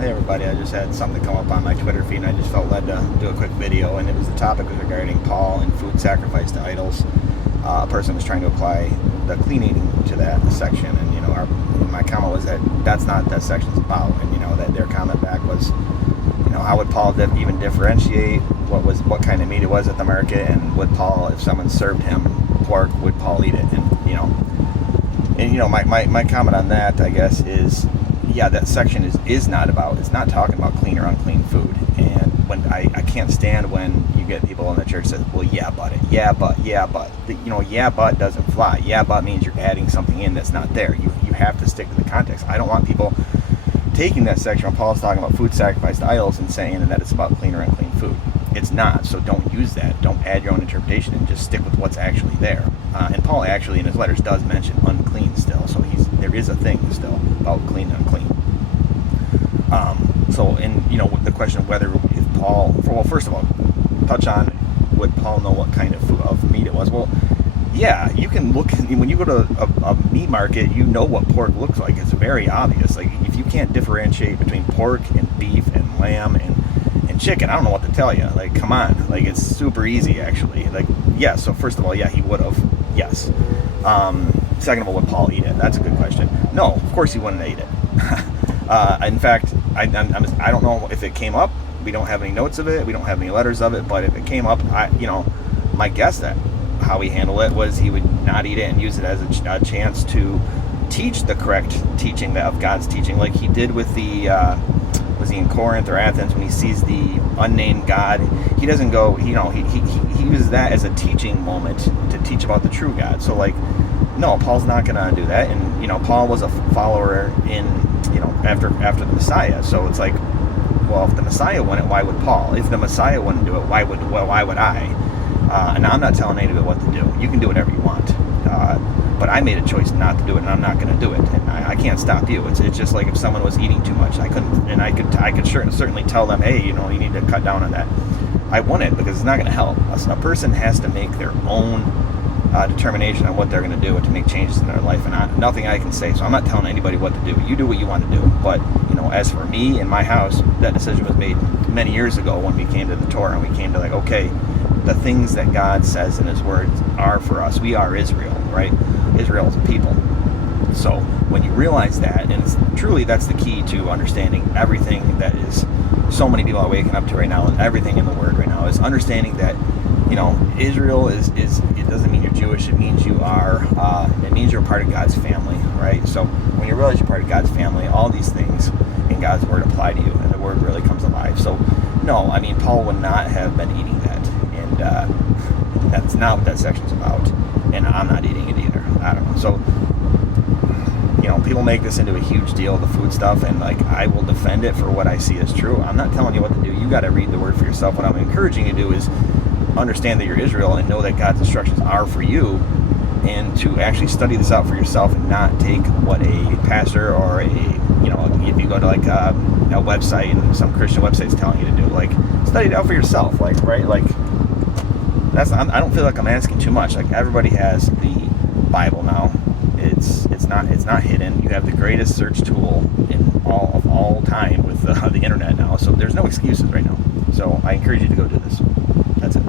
Hey everybody, I just had something come up on my Twitter feed and I just felt led to do a quick video, and it was the topic was regarding Paul and food sacrifice to idols. A person was trying to apply the clean eating to that section, and my comment was that that's not what that section's about, and that their comment back was, how would Paul even differentiate what kind of meat it was at the market, and would Paul, if someone served him pork, would Paul eat it? And my comment on that, I guess, is that section is not about, it's not talking about clean or unclean food. And when I can't stand when you get people in the church that, well, yeah but doesn't fly. Yeah but means you're adding something in that's not there. You have to stick to the context. I don't want people taking that section when Paul's talking about food sacrifice to idols and saying that it's about clean or unclean food. It's not, so don't use that. Don't add your own interpretation and just stick with what's actually there. And Paul actually in his letters does mention unclean still, so there is a thing still about clean and unclean. The question of whether if Paul, first of all, touch on, would Paul know what kind of meat it was? Well, yeah, you can look, when you go to a meat market, you know what pork looks like. It's very obvious. Like, if you can't differentiate between pork and beef and lamb and chicken, I don't know what to tell you. Like, come on. Like, it's super easy, actually. Like, yeah, so first of all, yeah, he would have. Yes. Second of all, would Paul eat it? That's a good question. No, of course he wouldn't eat it. In fact, I don't know if it came up. We don't have any notes of it. We don't have any letters of it. But if it came up, my guess that how he handled it was he would not eat it and use it as a chance to teach the correct teaching of God's teaching, like he did with the was he in Corinth or Athens when he sees the unnamed God. He doesn't go, he uses that as a teaching moment to teach about the true God. So no, Paul's not gonna do that. And Paul was a follower in after the Messiah. So it's like, well, if the Messiah wouldn't, why would Paul? If the Messiah wouldn't do it, why would I? And I'm not telling anybody what to do. You can do whatever you want. But I made a choice not to do it, and I'm not going to do it. And I can't stop you. It's just like if someone was eating too much, I could certainly tell them, hey, you need to cut down on that. I wouldn't, because it's not going to help. A person has to make their own determination on what they're going to do and to make changes in their life, and nothing I can say. So I'm not telling anybody what to do. You do what you want to do. But as for me and my house, that decision was made many years ago when we came to the Torah and we came to okay, the things that God says in His Word are for us. We are Israel, right? Israel is a people. So when you realize that, and that's the key to understanding everything that is so many people are waking up to right now, and everything in the Word right now is understanding that Israel is it doesn't mean you're Jewish. It means you're part of God's family, right? So when you realize you're part of God's family, all these things in God's Word apply to you, and the Word really comes alive. So no, Paul would not have been eating that, and that's not what that section's about, and I'm not eating it either. I don't know. So people make this into a huge deal, the food stuff, and I will defend it for what I see as true. I'm not telling you what to do. You got to read the Word for yourself. What I'm encouraging you to do is understand that you're Israel and know that God's instructions are for you, and to actually study this out for yourself and not take what a pastor or if you go to a website and some Christian website's telling you to do, study it out for yourself, right? I don't feel like I'm asking too much. Everybody has the Bible now. It's not hidden. You have the greatest search tool in all time with the internet now. So there's no excuses right now. So I encourage you to go do this. That's it.